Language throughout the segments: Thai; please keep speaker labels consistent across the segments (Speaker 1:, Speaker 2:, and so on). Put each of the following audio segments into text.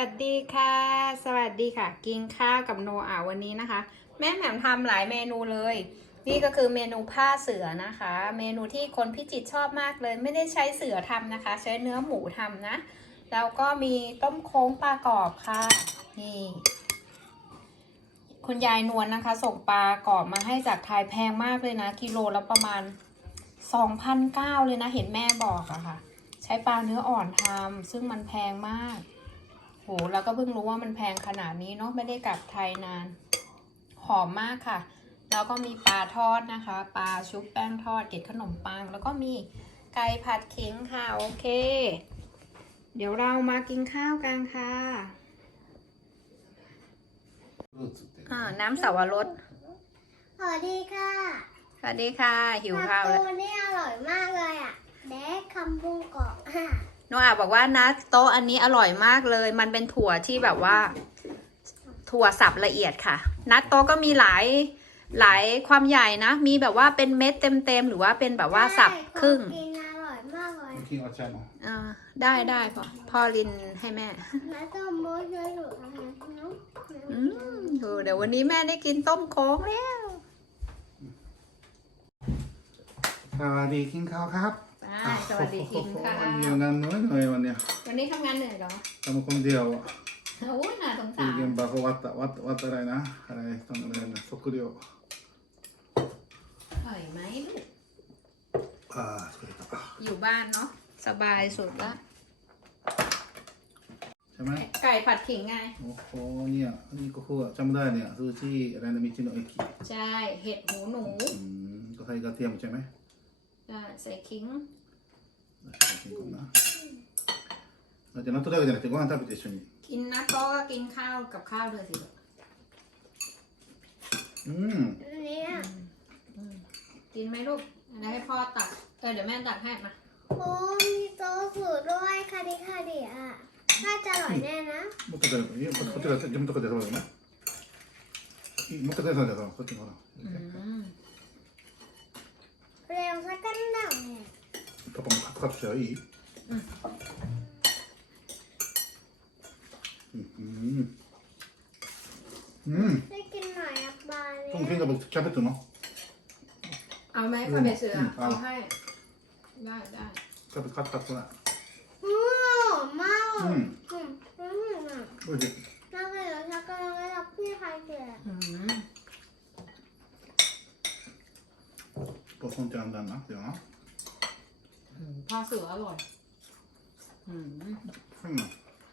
Speaker 1: วัสดีค่ะ สวัสดีค่ะ กินข้าวกับโนอาวันนี้นะคะ แม่แหม่มทำหลายเมนูเลย นี่ก็คือเมนูผ้าเสือนะคะ เมนูที่คนพิจิตรชอบมากเลย ไม่ได้ใช้เสือทำนะคะ ใช้เนื้อหมูทำนะ แล้วก็มีต้มโค้งปลากรอบค่ะ นี่ คุณยายนวลนะคะ ส่งปลากรอบมาให้จากไทยแพงมากเลยนะ กิโลละประมาณ2,900เลยนะ เห็นแม่บอกอะค่ะ ใช้ปลาเนื้ออ่อนทำซึ่งมันแพงมากโหแล้วก็เพิ่งรู้ว่ามันแพงขนาดนี้เนาะไม่ได้กลับไทยนานหอมมากค่ะแล้วก็มีปลาทอดนะคะปลาชุบแป้งทอดเกล็ดขนมปังแล้วก็มีไก่ผัดขิงค่ะโอเคเดี๋ยวเรามากินข้าวกันค่ะน้ำสาวรส
Speaker 2: สวัสดีค่ะ
Speaker 1: สวัสดีค่ะหิวข้าวแล้ว
Speaker 2: ตัวนี้อร่อยมากเลยอ่ะแดกคำบุ้งกรอบค่ะ
Speaker 1: โนอาบอกว่านะโต๊ะอันนี้อร่อยมากเลยมันเป็นถั่วที่แบบว่าถั่วสับละเอียดค่ะนัดโต๊ะก็มีหลายความใหญ่นะมีแบบว่าเป็นเม็ดเต็มหรือว่าเป็นแบบว่าสับครึ่ง
Speaker 2: กินอร่อยมากเลย
Speaker 3: กินเอาใจหน่อย
Speaker 1: ได้พ่อลินให้แม่
Speaker 2: แล้วต้มมดเยอะอยู่ทำไมเนาะ
Speaker 1: เดี๋ยววันนี้แม่ได้กินต้มโค้งแล้ว
Speaker 3: สวัสดีกินข้าวครับ
Speaker 1: สวัสดีกินข้าว
Speaker 3: วันนี้งานน้อยหน่อยวันเนี้ย
Speaker 1: วันนี้ทำงานเหนื่อยเหรอ
Speaker 3: ทำคนเดียว
Speaker 1: โอ้ยน่าสงสาร
Speaker 3: เรียนบาร์วัดอะไรนะอะไรต้องอะไรนะสุกุเดียว
Speaker 1: อร่อยไหมลูก
Speaker 3: สุกุเดียว
Speaker 1: อยู่บ้านเนาะสบายสุดละ
Speaker 3: ใช่ไหม
Speaker 1: ไก่ผัดขิงไง
Speaker 3: โอ้โหเนี่ยนี่ก็คือจำได้เนี่ยซูชิอะไรนะมิชิโนะเอกิ
Speaker 1: ใช่เห็ดหูหนู
Speaker 3: ก็ใส่กระเทียมใช่ไหม
Speaker 1: ใส่ขิง
Speaker 3: じゃあ納豆だけじゃなくてご飯食べて一緒に
Speaker 1: กินนะก็กินข้าวกับข้าวเลยสิ
Speaker 2: เนี่ย
Speaker 1: กินไหมลูกอันนี้ให้พ่อตักเดี๋ยวแม่ตักให้มา
Speaker 2: โอ้มีโต๊ะสูตรด้วยคาดิอ่ะน่าจะอร่อยแน่นะ
Speaker 3: もっとこっちから自分のとこで食べるねもう一回出さないからこっちほら
Speaker 2: เร็วสักกันหน่อย
Speaker 3: パパもカットカットしたらいい
Speaker 2: ได้กินหน่อยอ่ะบา
Speaker 3: ต้องกินกับキャベツの
Speaker 1: เอาไหมข้าวเบสเสือเอาให้ได้
Speaker 3: キャベツカットカットな
Speaker 2: มาก
Speaker 3: おいしい
Speaker 2: なんかよ、魚がたっぷり入ってる。
Speaker 3: ポソンちゃんだな、ではな。
Speaker 1: ผ้าเสืออร่อย
Speaker 3: そうなの。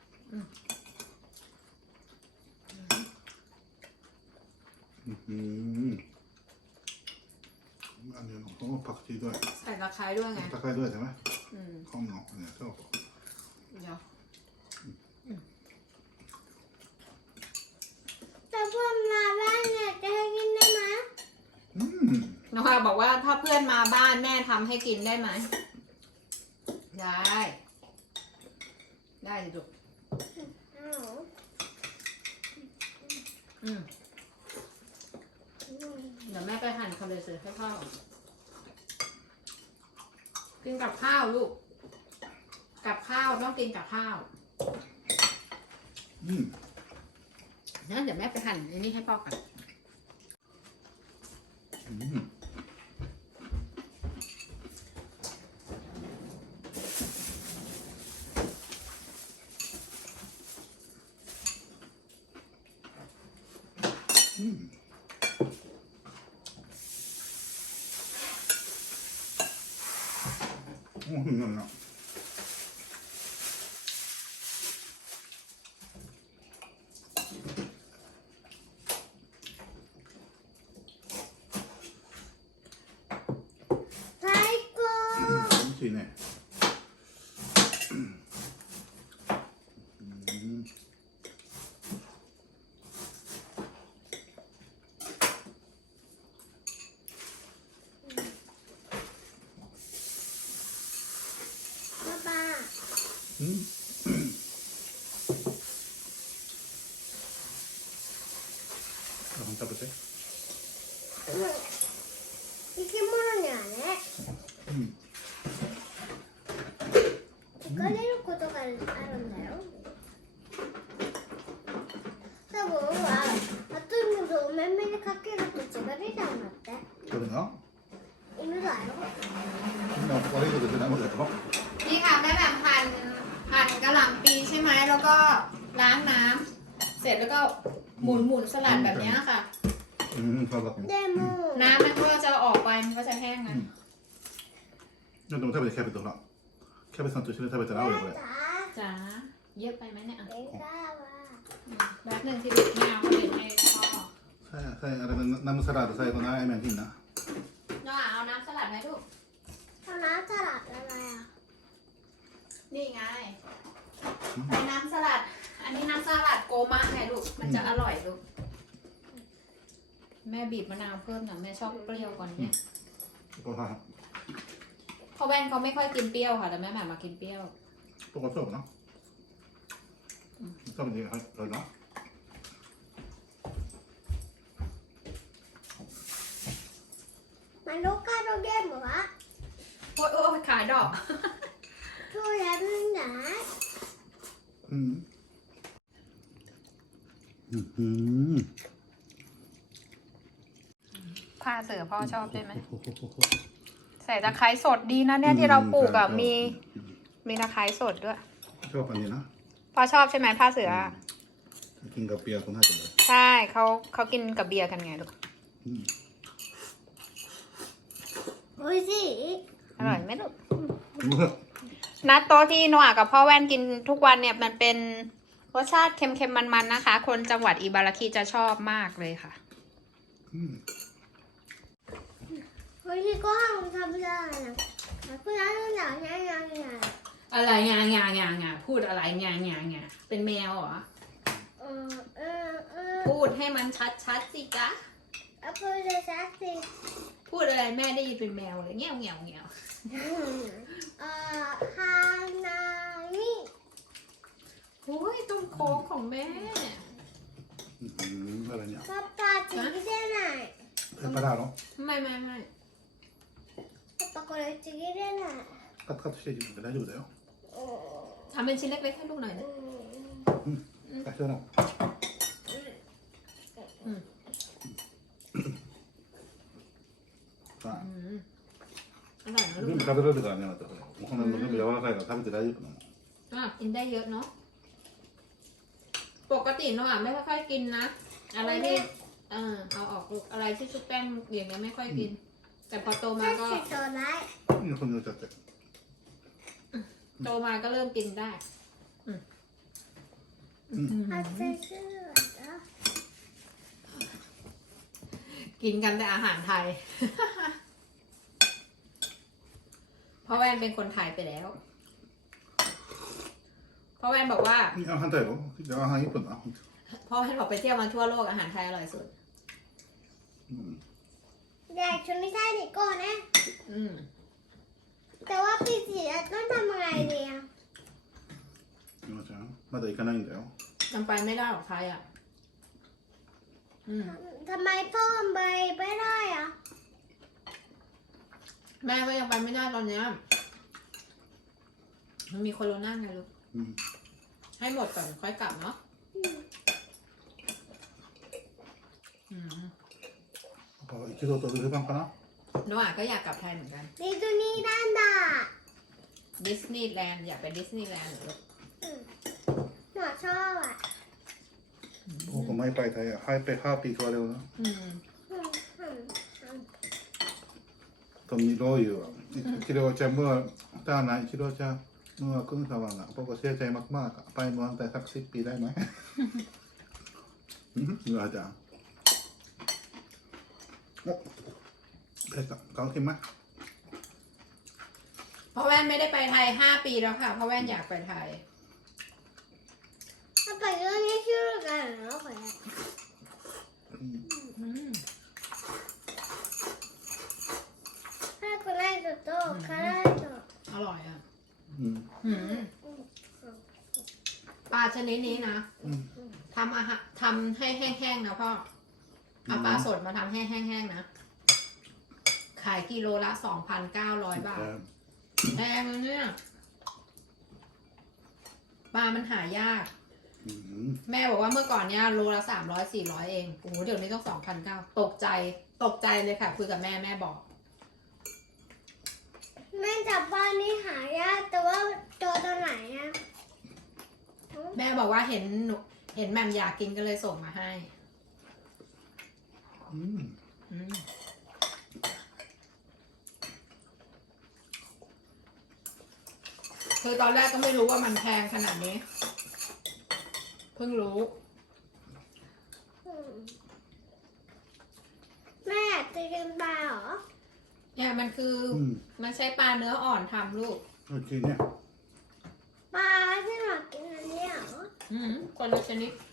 Speaker 3: อันนี้น้องผักชีด้วย
Speaker 1: ใส่ตะไคร้ด้วยไง
Speaker 3: ตะไคร้ด้วยใช่ไหมข้าวหนอกเนี่ยชอบ
Speaker 1: เดี๋ยว
Speaker 2: แต่เพื่อนมาบ้านเนี่ยจะให้กินได้ไหม
Speaker 1: น้องพาบอกว่าถ้าเพื่อนมาบ้านแม่ทำให้กินได้ไหมได้สิลูกเดี๋ยวแม่ไปหั่นคาเบเซอร์ให้พ่อกินกับข้าวลูกกับข้าวต้องกินกับข้าวงั้นเดี๋ยวแม่ไปหั่นอันนี้ให้พ่อก่อน
Speaker 3: なんだ
Speaker 2: 最高
Speaker 3: 美味しいね食べて
Speaker 2: 生き物にはね疲れることがあるんだよ
Speaker 1: แล้วก็ล้างน้ำเสร็จแล้วก็หมุนสลัดแบบนี้ค่ะ
Speaker 3: 사라다.
Speaker 2: เดมู
Speaker 1: น้ำมันก็จะออกไปมันก็จะแห้งนะ
Speaker 3: 야, 너무 타베 캐베트 나. 캐베트 또 실내 타베트
Speaker 2: แม่
Speaker 3: 나오래 그래.
Speaker 2: จ๋า
Speaker 1: จ๋าเยอะไปไหมเนี่ยอ่ะ
Speaker 2: เอ็งกล้าว่า
Speaker 1: แบบหนึ่งที่ลูกไม่เอาก็เลยให้พ่อ
Speaker 3: 사야, 아래 나무 살아도 사이고 나 애면 있나?
Speaker 1: น้องอ่ะเอาน้ำสลัดไหมลูก
Speaker 2: เอาน้ำสลัดอะไรอ่ะ
Speaker 1: นี่ไงในน้ำสลัด อันนี้น้ำสลัดโกมาไงลูก มันจะอร่อยลูก แม่บีบมะนาวเพิ่มหน่อยแม่ชอบเปรี้ยวกว่านี้
Speaker 3: 또 하.
Speaker 1: เพราะแว่นเขาไม่ค่อยกินเปรี้ยวค่ะแต่แม่แหม่มมากินเปรี้ยว
Speaker 3: 또 어쩌구나. 또 이제 그러나?
Speaker 2: มันลูกกาโดเกมเหรอวะ
Speaker 1: โอ้ยโอ้ยขายดอก
Speaker 2: ช่วยแล้วนึงนะ
Speaker 1: ผ้าเสือพ่อชอบใช่ไหม ใส่ตะไคร้สดดีนะเนี่ยที่เราปลูกอ่ะมีตะไคร้สดด้วย
Speaker 3: ชอบอันนี้นะ
Speaker 1: พ่อชอบใช่ไหมผ้าเสือ
Speaker 3: กินกับเบียร์คนน่าจะเลย
Speaker 1: ใช่เขากินกับเบียร์กันไงลูก
Speaker 2: โอ้ยสิ
Speaker 1: อร่อยไหมลูก
Speaker 3: 뭐야?
Speaker 1: นัดโต๊ะที่โนอากับพ่อแว่นกินทุกวันเนี่ยมันเป็นรสชาติเค็มๆมันๆนะคะ คนจังหวัดอิบาราคิจะชอบมากเลยค่ะ
Speaker 2: โอ้ยที่ก็ห้องทำได้นะเพื่อนต้องอย่างนี้อย่างนี้
Speaker 1: อะไรงาพูดอะไรงาเป็นแมวเหรอ
Speaker 2: เออ
Speaker 1: พูดให้มันชัดสิจ๊ะ
Speaker 2: เอาไปเลยสักสิ
Speaker 1: พูดอะไรแม่ได้ยินเป็นแมวเลยเงี้ยว
Speaker 2: ฮานามิ
Speaker 1: โอ้ยต้มโค้งของแม่
Speaker 3: อะไรเนี่ย
Speaker 2: ป๊าป๊าจีได้ไหน
Speaker 3: 페퍼라로?
Speaker 1: ไม่
Speaker 2: ป๊าก็เลยจีได้ไหน
Speaker 3: 카트카트 시켜주면 해줘도 돼요?
Speaker 1: ทำเป็นชิ้นเล็กๆให้ลูกหน่อยนะ
Speaker 3: 딱 시원하고. 자,
Speaker 1: อร่อยนะลูก
Speaker 3: 지금 가드레드가 아니야, 맞다. 오늘 너무 야와가이가 가비드 라이브나.
Speaker 1: กินได้เยอะเนาะปกติเนาะไม่ค่อยกินนะ อะไรที่เอาออกลูกอะไรที่ชุบแป้งอย่างเงี้ยไม่ค่อยกิน แต่พอโตมา
Speaker 2: ถ้า
Speaker 1: ก็
Speaker 2: สิตัวไหน
Speaker 3: 이거 손 여자때.
Speaker 1: โตมาก็เริ่มกินได้
Speaker 2: ถ้าสิชื่อ
Speaker 1: กินกันแต่อาหารไทย เพราะแว่นเป็นคนไทยไปแล้ว เพราะแว่นบอกว่า
Speaker 3: 그냥 한타이로. 내가 하나 이쁘나?
Speaker 1: พ่อแว่นบอกไปเที่ยวมาทั่วโลกอาหารไทยอร่อยสุด
Speaker 2: เด็กชุดไม่ใช่ดิโก้นะ แต่ว่าพี่สีต้องทำยังไงดีอ่ะ
Speaker 3: 맞아. 맞아, 이카나인데요.
Speaker 1: ยังไปไม่ได้หรอกไทยอ่ะ
Speaker 2: ทำไมพ่อไปไม่ได้อ่ะ
Speaker 1: แม่ก็ยังไปไม่ได้ตอนเนี้ยมันมีโควิดไงลูก ให้หมดก่อนค่อยกลับเนาะ
Speaker 3: 이키도 또 해방가나?
Speaker 1: โนอาก็อยากกลับไทยเหมือนกัน
Speaker 2: ดิสนีย์ด้านด่า
Speaker 1: ดิสนีย์แลนด์อยากไปดิสนีย์แลนด์เหรอลูก
Speaker 2: หนูชอบอ่ะ
Speaker 3: 오고 마이 빠이 타이 하이페 하피 좋아해요나? 돈이 로유. 이키로자 뭐 따나 이키로자 뭐 끙 사와나. 보고 세자이 막막 빠이 뭐한테 삭 10ปีได้ไหม 이거 하자. 됐다. 가오팀마?
Speaker 1: เพราะแว่นไม่ได้ไปไทย5 ปีแล้วค่ะ เพราะแว่นอยากไปไทย
Speaker 2: ถ้าไปเรื่องนี้ชื่อกันเหรอคนนี้ถ้าคนแรกจะโตคนแรกจะ
Speaker 1: อร่อยอ่ะปลาชนิดนี้นะทำอาหารทำให้แห้งๆนะพ่อเอาปลาสดมาทำให้แห้งๆนะ ขายกิโลละ 2,900 บาทแพงเลยเนี่ยปลามันหายาก แม่บอกว่าเมื่อก่อนเนี่ยโลละ300-400 เองโอ้โหเดี๋ยวนี้ต้อง2,900ตกใจเลยค่ะคุยกับแม่บอก
Speaker 2: แม่จับบ้านนี่หายากแต่ว่าตัวไหนอ่ะ
Speaker 1: แม่บอกว่าเห็นหนูเห็นแหม่มอยากกินก็เลยส่งมาให้
Speaker 3: うん
Speaker 1: อืมคือตอนแรกก็ไม่รู้ว่ามันแพงขนาดนี้ เพิ่งรู้
Speaker 2: แม่อยากจะกินปลาเหรอ
Speaker 1: เนี่ยมันคือ
Speaker 3: うん
Speaker 1: มันใช้ปลาเนื้ออ่อนทำลูก
Speaker 3: 美味しいね
Speaker 2: ปลาที่เรากินอันเนี้ยเหรอ
Speaker 1: คนละชนิด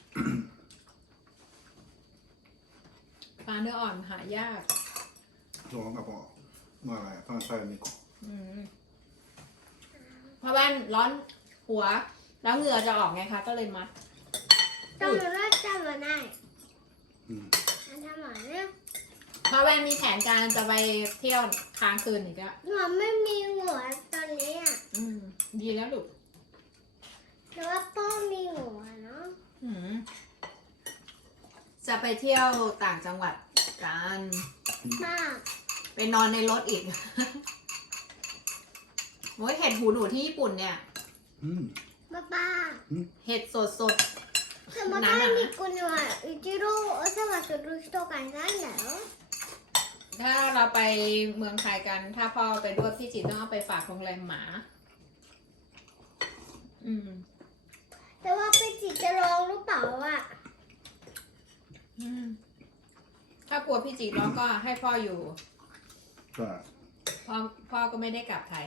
Speaker 1: ปลาเนื้ออ่อนหายาก
Speaker 3: そうなんかこうまあね関西にこ
Speaker 1: อืมเพราะว่าร้อนหัว แล้วเหงื่อจะออกไงคะ ก็เลยมัด
Speaker 2: แต่มันน่าจะมาได้
Speaker 3: ううん
Speaker 2: อันทำหมอเนี่ย
Speaker 1: เพราะว่ามีแผนการจะไปเที่ยวค้างคืนอีกแล้ว
Speaker 2: หนูไม่มีหัวตอนนี้อ่ะ
Speaker 1: ดีแล้วลูก
Speaker 2: แต่ว่าพ่อมีหัวเนาะ
Speaker 1: อืมจะไปเที่ยวต่างจังหวัดกัน
Speaker 2: มาก
Speaker 1: ไปนอนในรถอีก โอ้ยเห็ดหูหนูที่ญี่ปุ่นเนี่ย
Speaker 3: うん
Speaker 2: ป้า
Speaker 1: เห็ดสด
Speaker 2: でもタイミックには一度お世話する人がいないんだよ。
Speaker 1: ๆ ถ้าเราไปเมืองไทยกัน ถ้าพ่อไปด้วยพี่จิตต้องเอาไปฝากโรงแรมหมา อืม
Speaker 2: แต่ว่าพี่จิจะร้องหรือเปล่าอ่ะ
Speaker 1: ถ้ากลัวพี่จิร้องก็ให้พ่ออยู่
Speaker 3: そう
Speaker 1: พ่อก็ไม่ได้กลับไทย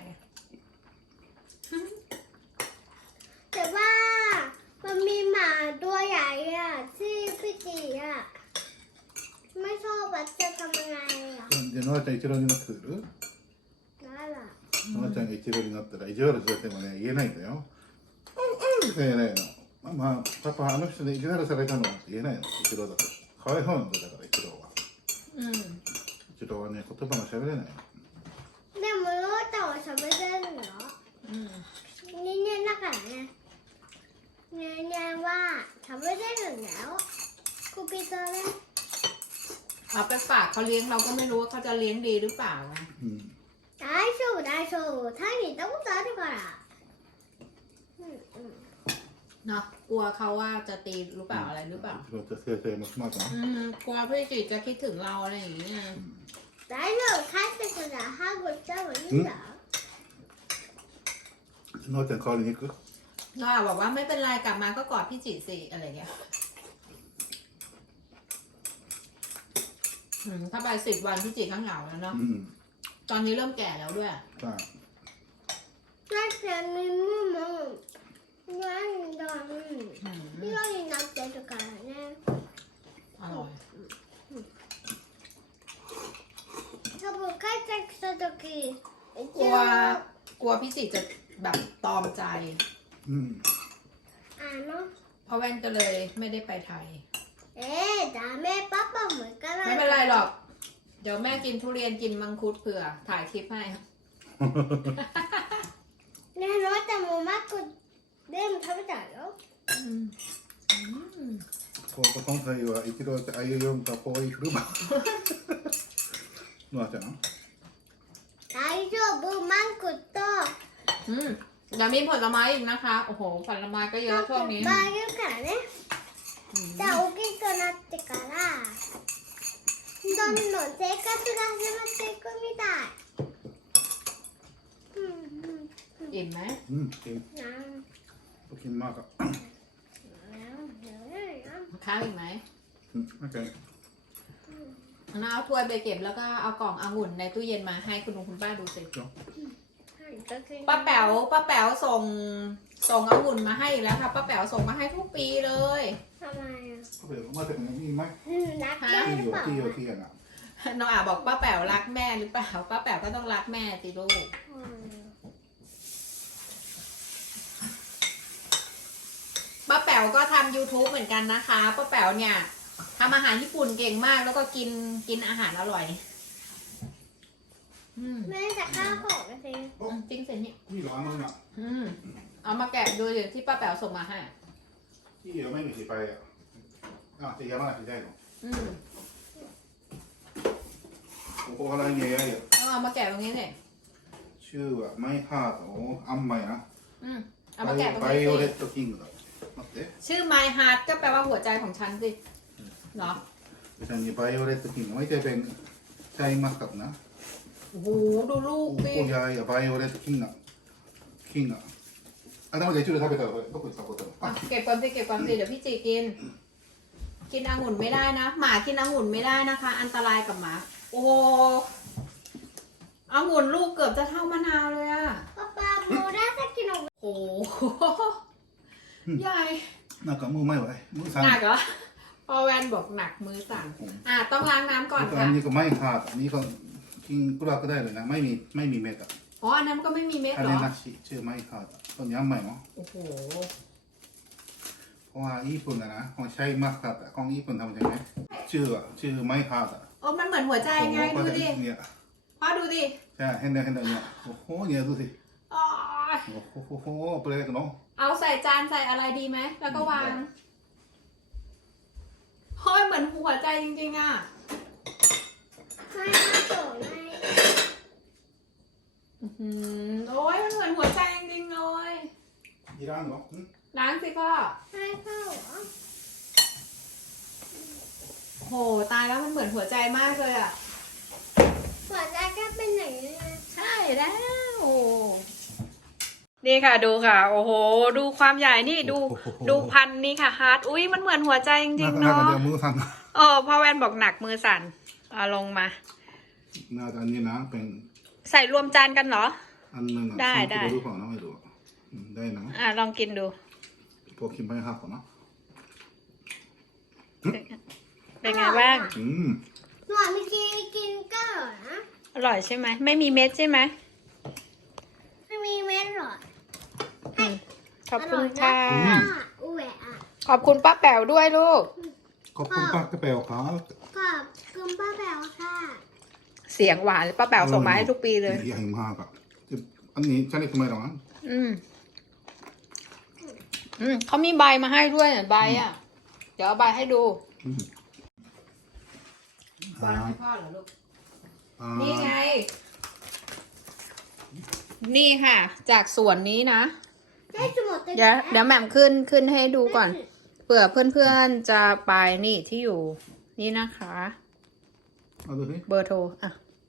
Speaker 2: แต่ว่ามันมีหมาตัวใหญ่อ่ะที่พี่จิอ่ะไม่ชอบว่าจะทำยังไงอ่ะ
Speaker 3: でノアちゃん一郎になってくる
Speaker 2: ได้ล่ะ
Speaker 3: ノアちゃんが一郎になったら意地悪されてもね言えないんだようんって言えないのまあパパあの人に意地悪されたのって言えないの一郎だとかわいそうなんだだから一郎は
Speaker 1: อืม
Speaker 3: 一郎はね言葉が喋れない
Speaker 2: でもロータは喋れるの
Speaker 1: อืม
Speaker 2: 人間だからね人間は食べれるんだよコピーとね
Speaker 1: เอาไปฝากเขาเลี้ยงเราก็ไม่รู้ว่าเขาจะเลี้ยงดีหรือเปล่านะ
Speaker 3: うん
Speaker 2: 大丈夫大丈夫タイに行ったことあるからうんうん
Speaker 1: เนาะกลัวเขาว่าจะตีหรือเปล่าอะไรหรือเปล่า
Speaker 3: 一郎って先生もスマートな
Speaker 1: กลัวพี่จิจะคิดถึงเราอะไรอย่างเงี้ย
Speaker 2: 大丈夫帰ってくるからハグしてもいいんだ
Speaker 3: ノアちゃん代わりに行く
Speaker 1: น้าบอกว่าไม่เป็นไรกลับมาก็กอดพี่จิสิอะไรเงี้ยถ้าไป10 วันพี่จิก็เหงาแล้วเนาะ
Speaker 3: うん
Speaker 1: ตอนนี้เริ่มแก่แล้วด้วย
Speaker 3: さあ
Speaker 2: だって耳もなんだ色になってるからね
Speaker 1: อร่อย
Speaker 2: 多分帰ってきた時
Speaker 1: กลัวพี่จิจะแบบตอมใจ
Speaker 3: うん
Speaker 2: の
Speaker 1: เพราะแว่นก็เลยไม่ได้ไปไทย
Speaker 2: ダメパパも行かない
Speaker 1: ไม่เป็นไรหรอก เดี๋ยวแม่กินทุเรียนกินมังคุดเผื่อถ่ายคลิปให้
Speaker 2: ねえロータもマック全部食べたよ
Speaker 3: 今回は一郎ちゃんあゆよんかこういう車ノアちゃん
Speaker 2: 大丈夫マックと
Speaker 1: เดี๋ยวมีผลไม้อีกนะคะ โอ้โห ผลไม้ก็เยอะช่วงนี้
Speaker 2: いっぱいあるからねじゃあ大きくなってからどんどん生活が始まっていくみたい
Speaker 1: อิ่มไหม
Speaker 3: うんกินมากอ่ะ
Speaker 1: ข้าวอีกไหม
Speaker 3: โอเค
Speaker 1: น้าเอาถ้วยไปเก็บแล้วก็เอากล่ององุ่นในตู้เย็นมาให้คุณลุงคุณป้าดูสิป้าแป๋วส่งองุ่นมาให้อีกแล้วค่ะป้าแป๋วส่งมาให้ทุกปีเลย
Speaker 2: ทำไมอ่ะ
Speaker 3: มาถึงนี้ไหม
Speaker 2: รักแม่หรือเปล่า
Speaker 3: ที่อ่ะ
Speaker 1: น้องอาบอกป้าแป๋วรักแม่หรือเปล่าป้าแป๋วก็ต้องรักแม่สิลูกป้าแป๋วก็ทำ YouTube เหมือนกันนะคะป้าแป๋วเนี่ยทำอาหารญี่ปุ่นเก่งมากแล้วก็กินอาหารอร่อย
Speaker 2: แม่จะข้าวของสิ
Speaker 1: จริงสินี่
Speaker 3: いいのあんまりな
Speaker 1: เอามาแกะดูดิที่ป้าแป๋วส่งมาให้
Speaker 3: いいよ目にいっぱいあじゃあ山梨じゃないのここからにやよ
Speaker 1: เอามาแกะตรงนี้สิ
Speaker 3: シューはマイハートあんまいな
Speaker 1: เอามาแกะตรง
Speaker 3: バ
Speaker 1: นี้
Speaker 3: イオレ
Speaker 1: สิ
Speaker 3: ットキングだまって。
Speaker 1: ชื่อ My Heart ก็แปลว่าหัวใจของฉันสิเหรอ
Speaker 3: こちらにバイオレット金が、毎回弁シャインマスカットな。
Speaker 1: โอ้โหดูลูก
Speaker 3: お
Speaker 1: ดิ
Speaker 3: いやいや、バイオレット金が。金が。あ、でもじゃあ一応食べたら、これどこに使おうか
Speaker 1: อ่ะ
Speaker 3: な。
Speaker 1: เก็บก่อนสิเก็บก่อนสิเดี๋ยวพี่จีกิน กินองุ่นไม่ได้นะ หมากินองุ่นไม่ได้นะคะ อันตรายกับหมา โอ้โหองุ่นลูกเกือบจะเท่ามะนาวเลยอะ
Speaker 2: ป๊าป๊าโมได้สักกินออก
Speaker 1: โอ้โหใหญ่
Speaker 3: なんかもううまいわい。もう
Speaker 1: หนัก
Speaker 3: 3。
Speaker 1: เหรอพอแวนบอกหนักมือสั่นอ่ะต้องล้างน้ำก่อน
Speaker 3: あと
Speaker 1: ค่ะ
Speaker 3: อันนี้ก็ไม่ขาดอันนี้ก็กินกลักได้เลยนะไม่มีเม็ดอ่ะ
Speaker 1: อ๋ออันนั้นก็ไม่มีเม็ด
Speaker 3: อัน
Speaker 1: เหร
Speaker 3: นี้
Speaker 1: อ
Speaker 3: นะชื่อไม่ขาดต้นยำใหม่เนาะ
Speaker 1: โอ้โห
Speaker 3: เพราะว่าญี่ปุ่นนะของใช้มากขาดของญี่ปุ่นทำใช่ไหมชื่อไม่ขาดอ่ะ
Speaker 1: โอ้มันเหมือนหัวใจไงดูดิ
Speaker 3: เนี่ย
Speaker 1: พ่อดูดิ
Speaker 3: ใช่เห็นเนี่ยโอ้โหเนี่ยดูสิ
Speaker 1: อ๋อ
Speaker 3: โอ้โหเปลือกเนาะ
Speaker 1: เอาใส่จานใส่อะไรดีไหมแล้วก็วางเฮ้ยเหมือนหัวใจจริงๆอ่ะ
Speaker 2: ให้ข้าวโตให้
Speaker 1: โอ้ยมันเหมือนหัวใจจริงๆเลย
Speaker 3: いらんの
Speaker 1: ล้างสิพ่อ
Speaker 2: ให้ข้าวเหรอ
Speaker 1: โหตายแล้วมันเหมือนหัวใจมากเลยอ่ะ
Speaker 2: หัวใจแค่เป็นไหนเนี่ย
Speaker 1: ใช่แล้วนี่ค่ะดูค่ะ โอ้โห ดูความใหญ่นี่ดูพันนี่ค่ะฮาร์ดอุ้ยมันเหมือนหัวใจจริงๆ
Speaker 3: น่า
Speaker 1: เนาะ
Speaker 3: จะมือสั่น
Speaker 1: พ่อแวนบอกหนักมือสั่นเอาลงมา
Speaker 3: น่าจะอันนี้นะเป็น
Speaker 1: ใส่รวมจานกันเหรอ
Speaker 3: อันนึง
Speaker 1: ได้
Speaker 3: ได้หรือเปล่านะไม่รู้ได้นะ
Speaker 1: ลองกินดู
Speaker 3: พวกคิมไปหักก่อนนะ
Speaker 1: เป็นไงบ้าง
Speaker 2: หวานเมื่อกี้กินก็เหรอนะ
Speaker 1: อร่อยใช่ไหมไม่มีเม็ดใช่ไหม
Speaker 2: ไม่มีเม็ดหรอ
Speaker 1: ขอบคุณค่ะ
Speaker 2: อุ้ยอ่ะ
Speaker 1: ขอบคุณป้าแป๋วด้วยลูก
Speaker 3: ขอบคุณป้ากระเป๋าครับ
Speaker 2: ขอบคุณป้าแป๋วค่ะ
Speaker 1: เสียงหวานเลยป้าแป๋วส่งมาให้ทุกปีเลย
Speaker 3: ใหญ่มากอ่ะอันนี้ใช่ไหมทำไมหรอ
Speaker 1: เขามีใบมาให้ด้วยใบอ่ะ เดี๋ยวเอาใบให้ดูวางให้พ่อเหรอลูก นี่ไง นี่ค่ะ จากสวนนี้นะ
Speaker 2: ได้สมุด
Speaker 1: เดี๋ยวแหม่มขึ้นให้ดูก่อน เผื่อเพื่อนๆจะไปนี่ที่อยู่ นี่นะคะ
Speaker 3: เอาดูสิ
Speaker 1: เบอร์โทรอ่ะ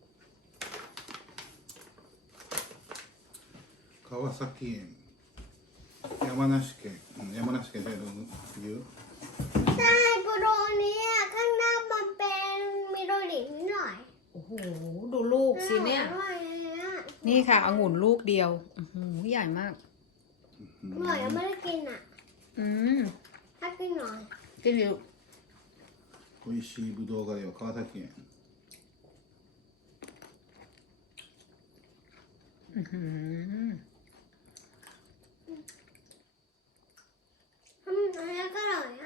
Speaker 3: 川崎園山梨県山梨県ใช่ดูเยอะ
Speaker 2: ใช่บุโรนี้ข้างหน้ามันเป็นมีโรลินิดหน่อย
Speaker 1: โอ้โห ดูลูกสิเนี่ย
Speaker 2: อร่อยเลยอ่ะ
Speaker 1: นี่ค่ะองุ่นลูกเดียวอื้อหือใหญ่มาก
Speaker 2: อร่อยยังไม่ได้กินอ่ะ
Speaker 1: อืม
Speaker 2: ถ้ากินหน่อย
Speaker 1: กินอยู่
Speaker 3: 美味しいぶどう狩りは川崎園
Speaker 1: อื้อหือ
Speaker 2: อันนี้ก็อร่อยนะ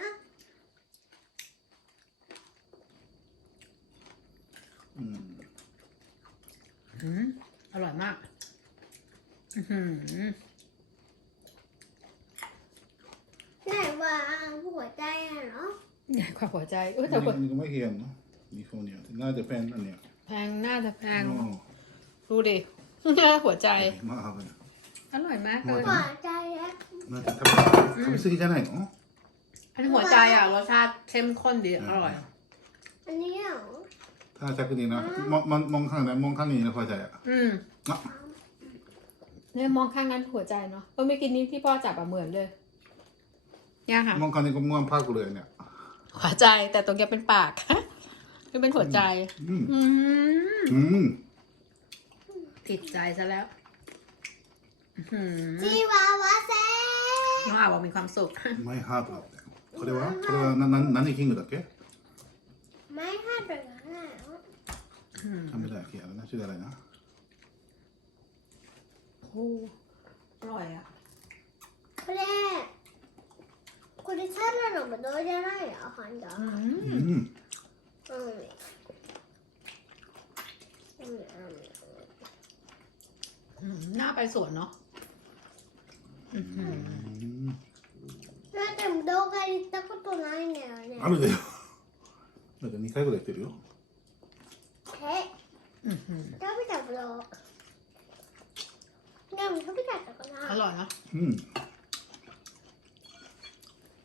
Speaker 1: อร่อยมาก อื้อหือ
Speaker 2: ไหนว่าหัวใจอ่ะเหรอ
Speaker 1: ใหญ่กว่าหัวใจเอ้ย
Speaker 3: อั
Speaker 1: แต่ว่า
Speaker 3: นนี้ก็ไม่เขียนเนาะมีคนเนี่ยน่าจะเป็นอันเนี้ย
Speaker 1: แพงน่าจะแพง
Speaker 3: อ๋อ
Speaker 1: ดูดิ หัวใจ
Speaker 3: มากเลย
Speaker 1: อร่อยมากเลย
Speaker 2: หัวใจอ่ะ
Speaker 3: น่าจะ食べ過ぎじゃないの
Speaker 1: อันนี้หัวใจอ่ะรสชาติเข้มข้นดี อร่อย
Speaker 2: อันนี้เหรอ
Speaker 3: ถ้าชักดีนะมองข้างไหนมองข้างนี้นะพอใจอ่ะ
Speaker 1: อ่ะเนี่ยมองข้างนั้นหัวใจเนาะเมื่อกี้นี้ที่พ่อจับอะเหมือนเลยเนี่ยค่ะ
Speaker 3: มองข้างนี้ก็ม่วงภาคเลยเนี่ย
Speaker 1: หัวใจแต่ตรงนี้เป็นปาก นี่เป็นหัวใจ ผิดใจซะแล้ว
Speaker 2: จีวาวาเซ่
Speaker 1: น้องอาบอกมีความสุข
Speaker 3: マイハートだってこれは何キングだっけ
Speaker 2: ไม่คาดแบบนั้นอ่ะ
Speaker 3: จำไม่ได้เขียนแล้วนะชื่ออะไรนะ
Speaker 1: โอ้อร่อยอ่ะ
Speaker 2: これこれサラダのぶどうじゃないよほんと
Speaker 1: น่าไปสวนเนาะ
Speaker 2: なんでも動画行ったことないんだよね
Speaker 3: あるだよだって2回ぐらい行ってるよ
Speaker 2: 食べたぶどうでも食べちゃったかな
Speaker 1: อร่อยเนาะ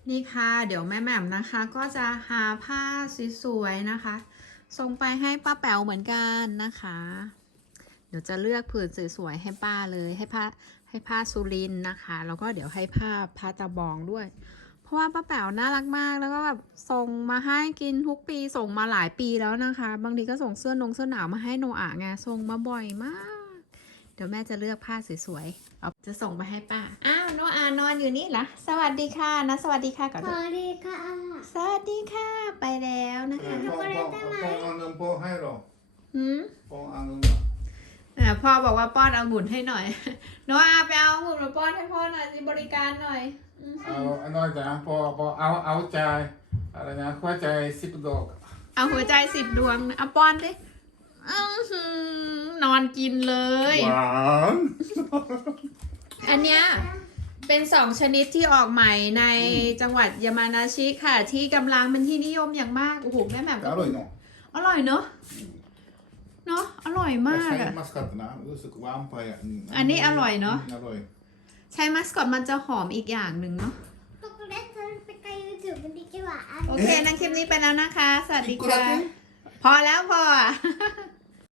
Speaker 1: นี่ค่ะเดี๋ยวแม่แหม่มนะคะ ก็จะหาผ้าสวยๆนะคะส่งไปให้ป้าแป๋วเหมือนกันนะคะ เดี๋ยวจะเลือกผืนสวยๆให้ป้าเลยให้ผ้าสุรินทร์นะคะ แล้วก็เดี๋ยวให้ผ้าตะบองด้วย เพราะว่าป้าแป๋วน่ารักมากแล้วก็แบบส่งมาให้กินทุกปีส่งมาหลายปีแล้วนะคะ บางทีก็ส่งเสื้อหนาวมาให้โนอาไงส่งมาบ่อยมาก เดี๋ยวแม่จะเลือกผ้าสวยๆเอาจะส่งไปให้ป้าอ้าวโนอานอนอยู่นี่เหรอสวัสดีค่ะนะสวัสดีค่ะก่อน
Speaker 2: สวัสดีค่ะ
Speaker 1: สวัสดีค่ะไปแล้วนะคะ
Speaker 3: ポンアングンポン入ろ
Speaker 1: หืม
Speaker 3: うポンアングン
Speaker 1: พ่อบอกว่าป้อนองุ่นให้หน่อย โนอาไปเอาองุ่นมาป้อนให้พ่อหน่อยสิบริการหน่อย
Speaker 3: เอาน้อยจ้ะพอเอาใจอะไรนะหัวใจ10 ดอก
Speaker 1: เอาหัวใจ10 ดวงเอาป้อนดิอื้อหือนอนกินเลย
Speaker 3: หวาน
Speaker 1: อันเนี้ยเป็น2 ชนิดที่ออกใหม่ในจังหวัดยามานาชิค่ะ ที่กำลังเป็นที่นิยมอย่างมาก โอ้โหแม่แหม่ม
Speaker 3: อร่อยเนาะ
Speaker 1: อร่อยเนอะเนอะอร่อยมาก
Speaker 3: シャイ
Speaker 1: อะ
Speaker 3: ンマスカットなรู้สึกワンパイア
Speaker 1: อันนี้อร่อยเนอะ
Speaker 3: อร่อย
Speaker 1: ใช้มัสคอตมันจะหอมอีกอย่างหนึ่งเนาะ
Speaker 2: ช็อกโกแลตฉันไปไกลถึงมันดีกว่า
Speaker 1: โอเคนังคลิปนี้ไปแล้วนะคะ สวัสดี
Speaker 3: 一個
Speaker 1: ค่ะ
Speaker 3: だけ
Speaker 1: พอแล้วพออะ